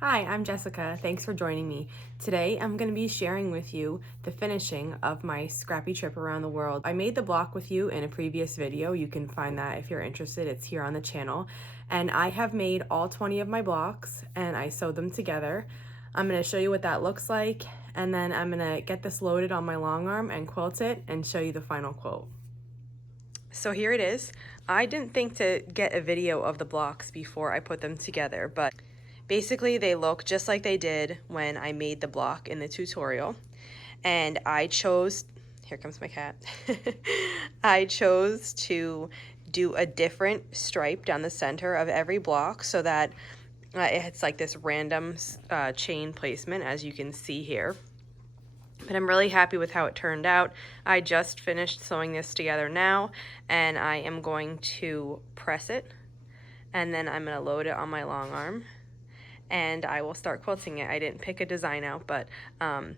Hi, I'm Jessica. Thanks for joining me. Today I'm going to be sharing with you the finishing of my Scrappy trip around the world. I made the block with you in a previous video. You can find that if you're interested. It's here on the channel. And I have made all 20 of my blocks and I sewed them together. I'm going to show you what that looks like, and then I'm going to get this loaded on my long arm and quilt it and show you the final quilt. So here it is. I didn't think to get a video of the blocks before I put them together, but basically they look just like they did when I made the block in the tutorial. And I chose, here comes my cat. I chose to do a different stripe down the center of every block so that it's like this random chain placement, as you can see here. But I'm really happy with how it turned out. I just finished sewing this together now, and I am going to press it, and then I'm gonna load it on my long arm, and I will start quilting it. I didn't pick a design out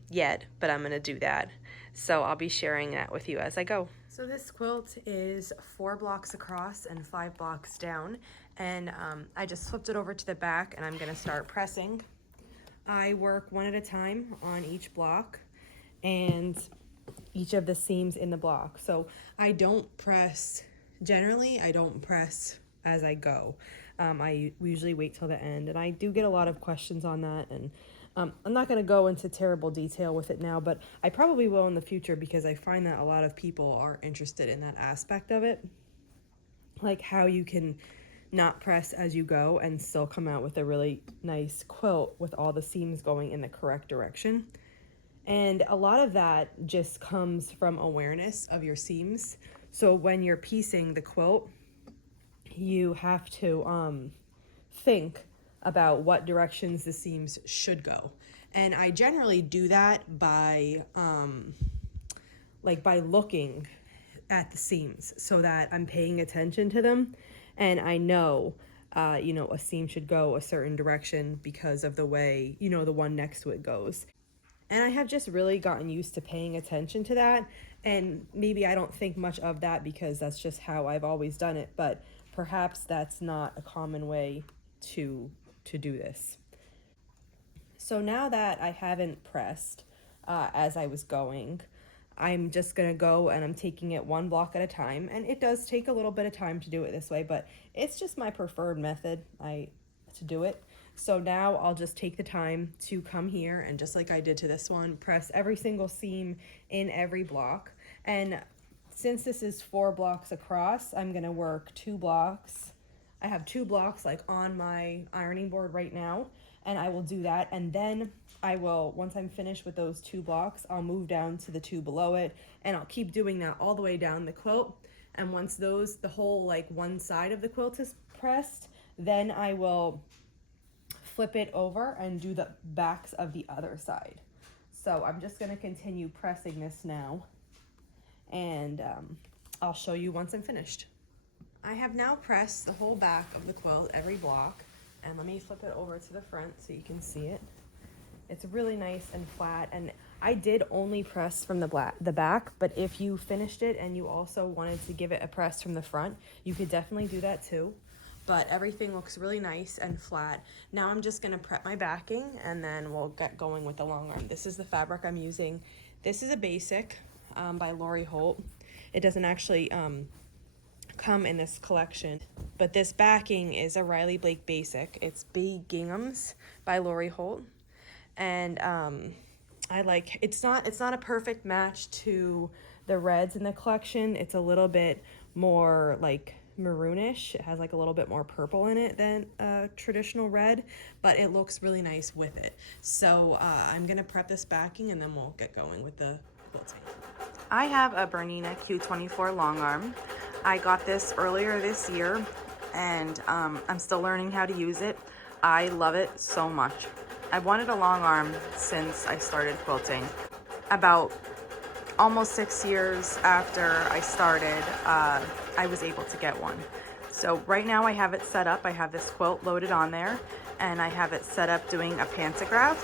yet, but I'm gonna do that. So I'll be sharing that with you as I go. So this quilt is 4 blocks across and 5 blocks down, and I just flipped it over to the back, and I'm gonna start pressing. I work one at a time on each block and each of the seams in the block. So I don't press, generally I don't press as I go. I usually wait till the end, and I do get a lot of questions on that, and I'm not going to go into terrible detail with it now, but I probably will in the future because I find that a lot of people are interested in that aspect of it, like how you can not press as you go and still come out with a really nice quilt with all the seams going in the correct direction. And a lot of that just comes from awareness of your seams. So when you're piecing the quilt, you have to think about what directions the seams should go. And I generally do that by by looking at the seams so that I'm paying attention to them, and I know a seam should go a certain direction because of the way the one next to it goes. And I have just really gotten used to paying attention to that. And maybe I don't think much of that because that's just how I've always done it. But perhaps that's not a common way to do this. So now that I haven't pressed as I was going, I'm just gonna go and I'm taking it one block at a time. And it does take a little bit of time to do it this way, but it's just my preferred method to do it. So now I'll just take the time to come here and, just like I did to this one, press every single seam in every block. And since this is 4 blocks across, I'm gonna work 2 blocks. I have 2 blocks like on my ironing board right now, and I will do that. And then I will, once I'm finished with those 2 blocks, I'll move down to the 2 below it, and I'll keep doing that all the way down the quilt. And once the whole like one side of the quilt is pressed, then I will flip it over and do the backs of the other side. So I'm just going to continue pressing this now, and I'll show you once I'm finished. I have now pressed the whole back of the quilt, every block, and let me flip it over to the front so you can see it. It's really nice and flat, and I did only press from the back, but if you finished it and you also wanted to give it a press from the front, you could definitely do that too. But everything looks really nice and flat. Now I'm just gonna prep my backing, and then we'll get going with the long arm. This is the fabric I'm using. This is a basic by Lori Holt. It doesn't actually come in this collection, but this backing is a Riley Blake basic. It's B Ginghams by Lori Holt, and I like, it's not a perfect match to the reds in the collection. It's a little bit more like maroonish. It has like a little bit more purple in it than a traditional red, but it looks really nice with it. So I'm gonna prep this backing, and then we'll get going with the quilting. I have a BERNINA Q24 long arm. I got this earlier this year, and I'm still learning how to use it. I love it so much. I've wanted a long arm since I started quilting. About almost 6 years after I started, I was able to get one. So right now I have it set up. I have this quilt loaded on there, and I have it set up doing a pantograph.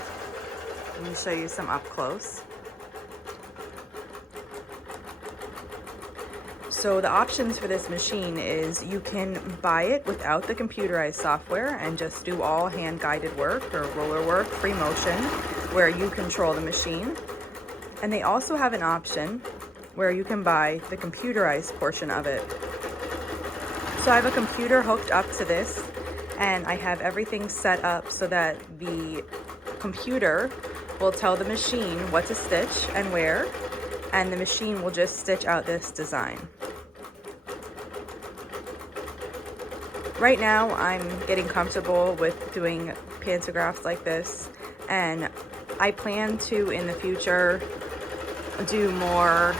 Let me show you some up close. So the options for this machine is you can buy it without the computerized software and just do all hand-guided work or roller work, free motion, where you control the machine. And they also have an option where you can buy the computerized portion of it. So I have a computer hooked up to this, and I have everything set up so that the computer will tell the machine what to stitch and where, and the machine will just stitch out this design. Right now I'm getting comfortable with doing pantographs like this, and I plan to in the future do more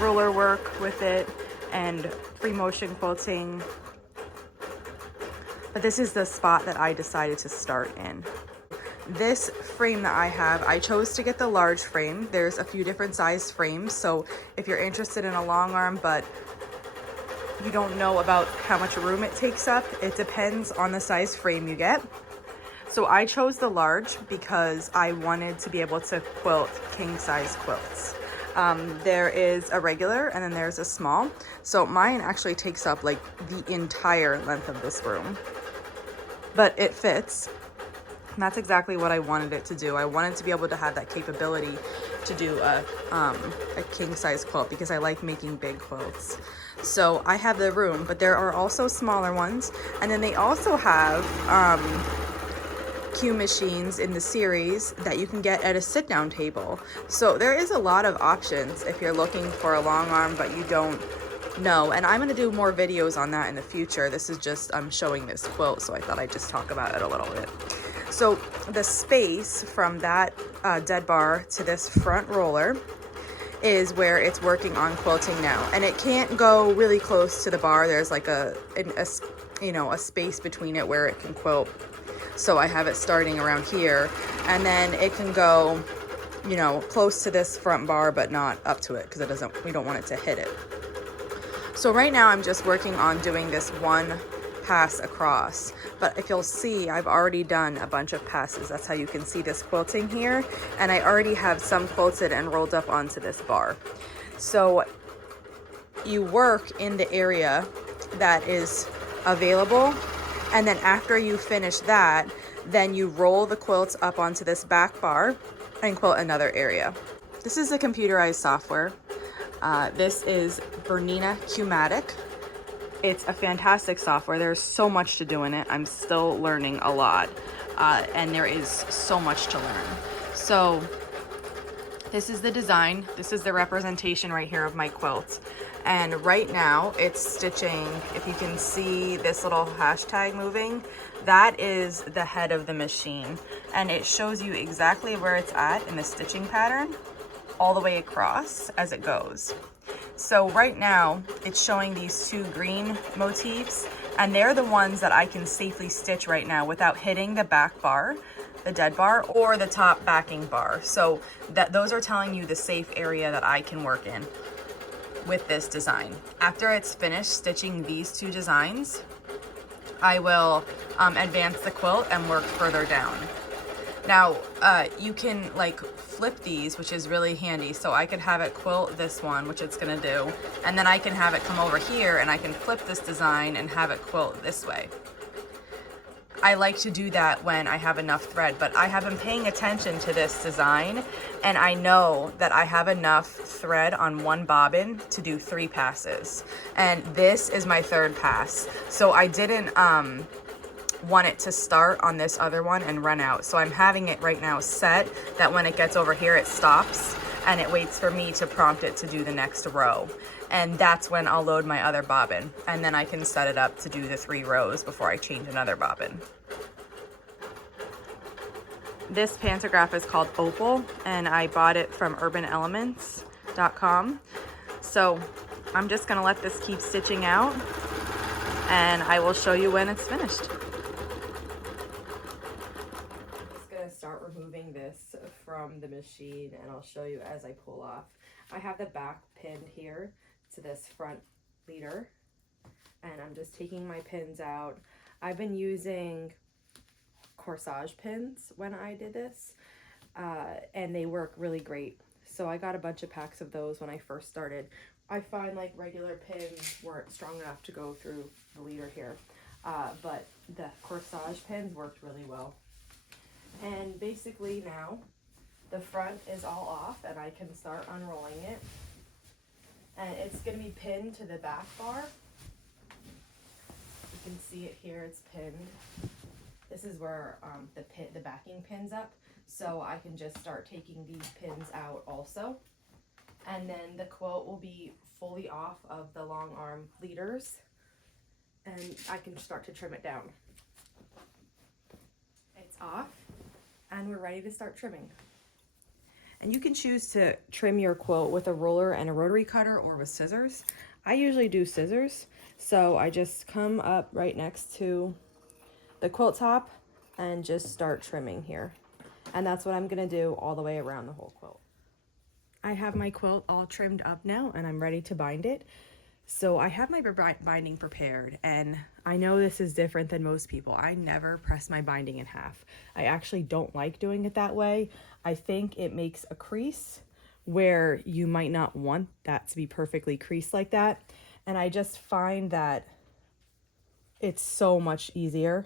ruler work with it and free motion quilting, but this is the spot that I decided to start in. This frame that I have, I chose to get the large frame. There's a few different size frames, so if you're interested in a long arm but you don't know about how much room it takes up, it depends on the size frame you get. So I chose the large because I wanted to be able to quilt king size quilts. There is a regular and then there's a small. So mine actually takes up like the entire length of this room, but it fits. And that's exactly what I wanted it to do. I wanted to be able to have that capability to do a king size quilt because I like making big quilts. So I have the room, but there are also smaller ones. And then they also have Q machines in the series that you can get at a sit down table. So there is a lot of options if you're looking for a long arm, but you don't know. And I'm gonna do more videos on that in the future. This is just, I'm showing this quilt, so I thought I'd just talk about it a little bit. So the space from that dead bar to this front roller is where it's working on quilting now, and it can't go really close to the bar. There's like a space between it where it can quilt. So I have it starting around here, and then it can go, you know, close to this front bar, but not up to it because we don't want it to hit it. So right now I'm just working on doing this one pass across, but if you'll see, I've already done a bunch of passes. That's how you can see this quilting here, and I already have some quilted and rolled up onto this bar. So you work in the area that is available, and then after you finish that, then you roll the quilts up onto this back bar and quilt another area. This is the computerized software. This is BERNINA Q-matic. It's a fantastic software. There's so much to do in it. I'm still learning a lot, and there is so much to learn. So this is the design. This is the representation right here of my quilt. And right now it's stitching, if you can see this little hashtag moving, that is the head of the machine. And it shows you exactly where it's at in the stitching pattern all the way across as it goes. So right now it's showing these two green motifs, and they're the ones that I can safely stitch right now without hitting the back bar, the dead bar, or the top backing bar. So those are telling you the safe area that I can work in with this design. After it's finished stitching these two designs, I will advance the quilt and work further down. Now, you can like flip these, which is really handy. So I could have it quilt this one, which it's gonna do, and then I can have it come over here and I can flip this design and have it quilt this way. I like to do that when I have enough thread, but I have been paying attention to this design, and I know that I have enough thread on one bobbin to do 3 passes. And this is my 3rd pass. So I didn't want it to start on this other one and run out. So I'm having it right now set that when it gets over here, it stops and it waits for me to prompt it to do the next row. And that's when I'll load my other bobbin, and then I can set it up to do the 3 rows before I change another bobbin. This pantograph is called Opal, and I bought it from urbanaelements.com. So I'm just gonna let this keep stitching out, and I will show you when it's finished. Start removing this from the machine, and I'll show you as I pull off. I have the back pinned here to this front leader, and I'm just taking my pins out. I've been using corsage pins when I did this, and they work really great. So I got a bunch of packs of those when I first started. I find like regular pins weren't strong enough to go through the leader here, but the corsage pins worked really well. And basically now the front is all off and I can start unrolling it. And it's going to be pinned to the back bar. You can see it here, it's pinned. This is where the backing pins up. So I can just start taking these pins out also. And then the quilt will be fully off of the long arm leaders. And I can start to trim it down. It's off and we're ready to start trimming. And you can choose to trim your quilt with a roller and a rotary cutter or with scissors. I usually do scissors, so I just come up right next to the quilt top and just start trimming here. And that's what I'm gonna do all the way around the whole quilt. I have my quilt all trimmed up now and I'm ready to bind it. So I have my binding prepared, and I know this is different than most people. I never press my binding in half. I actually don't like doing it that way. I think it makes a crease where you might not want that to be perfectly creased like that. And I just find that it's so much easier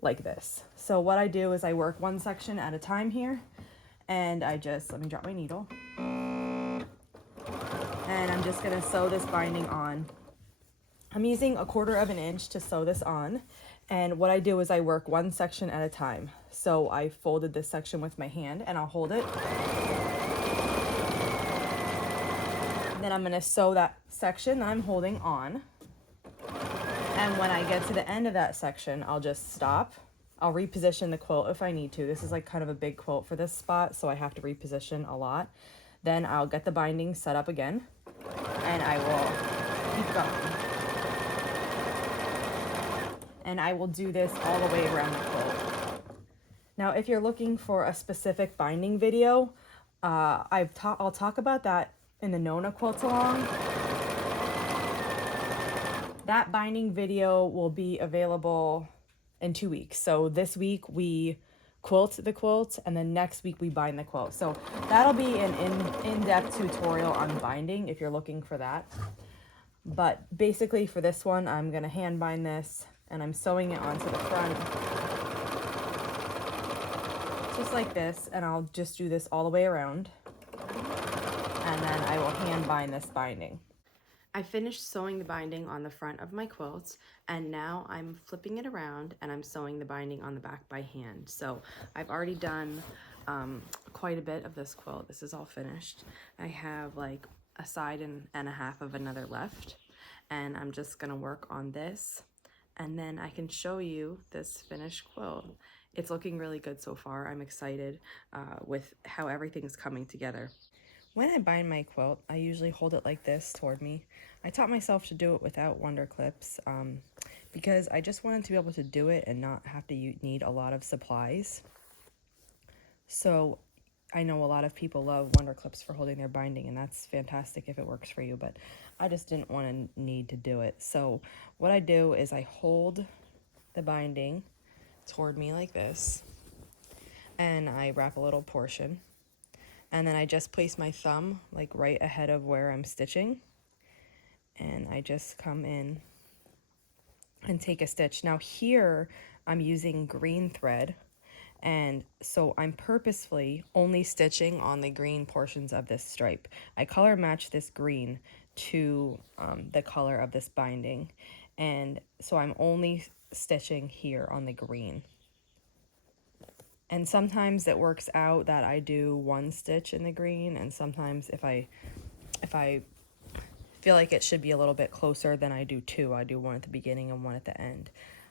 like this. So what I do is I work one section at a time here, and I just, let me drop my needle. And I'm just gonna sew this binding on. I'm using 1/4 of an inch to sew this on. And what I do is I work one section at a time. So I folded this section with my hand and I'll hold it. And then I'm gonna sew that section that I'm holding on. And when I get to the end of that section, I'll just stop. I'll reposition the quilt if I need to. This is like kind of a big quilt for this spot, so I have to reposition a lot. Then I'll get the binding set up again and I will keep going. And I will do this all the way around the quilt. Now, if you're looking for a specific binding video, I'll talk about that in the Nona Quilts Along. That binding video will be available in 2 weeks. So this week we quilt the quilt, and then next week we bind the quilt. So that'll be an in-depth tutorial on binding if you're looking for that. But basically for this one, I'm gonna hand bind this, and I'm sewing it onto the front. Just like this, and I'll just do this all the way around. And then I will hand bind this binding. I finished sewing the binding on the front of my quilt, and now I'm flipping it around and I'm sewing the binding on the back by hand. So I've already done quite a bit of this quilt. This is all finished. I have like a side and a half of another left, and I'm just gonna work on this, and then I can show you this finished quilt. It's looking really good so far. I'm excited with how everything's coming together. When I bind my quilt, I usually hold it like this toward me. I taught myself to do it without wonder clips because I just wanted to be able to do it and not have to need a lot of supplies. So I know a lot of people love wonder clips for holding their binding, and that's fantastic if it works for you, but I just didn't want to need to do it. So what I do is I hold the binding toward me like this, and I wrap a little portion. And then I just place my thumb like right ahead of where I'm stitching. And I just come in and take a stitch. Now here I'm using green thread. And so I'm purposefully only stitching on the green portions of this stripe. I color match this green to the color of this binding. And so I'm only stitching here on the green. And sometimes it works out that I do one stitch in the green, and sometimes if I feel like it should be a little bit closer, then I do two. I do one at the beginning and one at the end.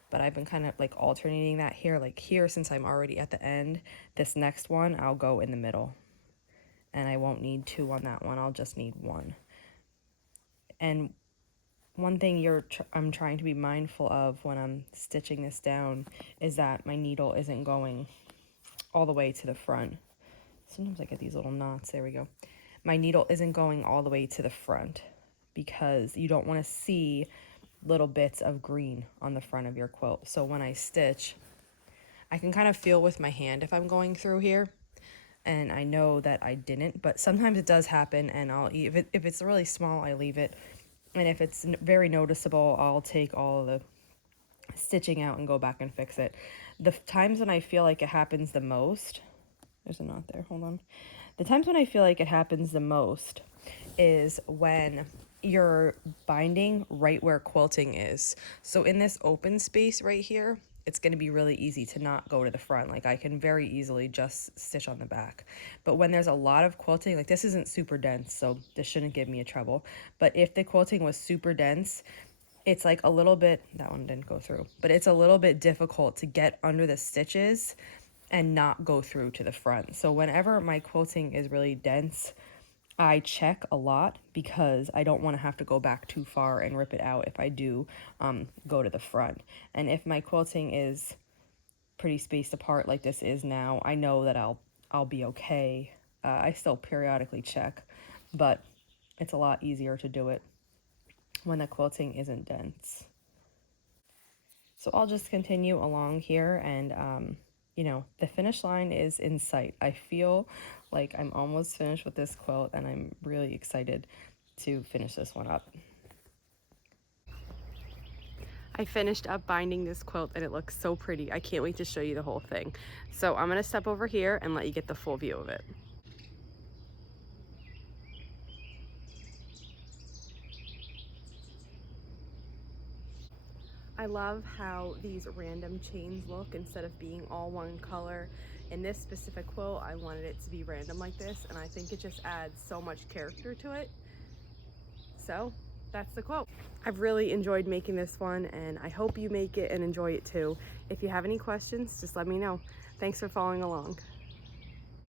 But I've been kind of like alternating that here. Like here, since I'm already at the end, this next one I'll go in the middle. And I won't need two on that one, I'll just need one. And one thing I'm trying to be mindful of when I'm stitching this down is that my needle isn't going all the way to the front. Sometimes I get these little knots. There we go. My needle isn't going all the way to the front because you don't want to see little bits of green on the front of your quilt. So when I stitch, I can kind of feel with my hand if I'm going through here, and I know that I didn't, but sometimes it does happen, and if it's really small, I leave it, and if it's very noticeable, I'll take all of the stitching out and go back and fix it. The times when I feel like it happens the most, there's a knot there, hold on. The times when I feel like it happens the most is when you're binding right where quilting is. So in this open space right here, it's going to be really easy to not go to the front. Like I can very easily just stitch on the back. But when there's a lot of quilting, like this isn't super dense, so this shouldn't give me a trouble. But if the quilting was super dense, it's like a little bit, that one didn't go through, but it's a little bit difficult to get under the stitches and not go through to the front. So whenever my quilting is really dense, I check a lot because I don't want to have to go back too far and rip it out if I do go to the front. And if my quilting is pretty spaced apart like this is now, I know that I'll be okay. I still periodically check, but it's a lot easier to do it when the quilting isn't dense. So I'll just continue along here, and you know, the finish line is in sight. I feel like I'm almost finished with this quilt, and I'm really excited to finish this one up. I finished up binding this quilt and it looks so pretty. I can't wait to show you the whole thing. So I'm gonna step over here and let you get the full view of it. I love how these random chains look instead of being all one color. In this specific quilt, I wanted it to be random like this, and I think it just adds so much character to it. So that's the quilt. I've really enjoyed making this one, and I hope you make it and enjoy it too. If you have any questions, just let me know. Thanks for following along.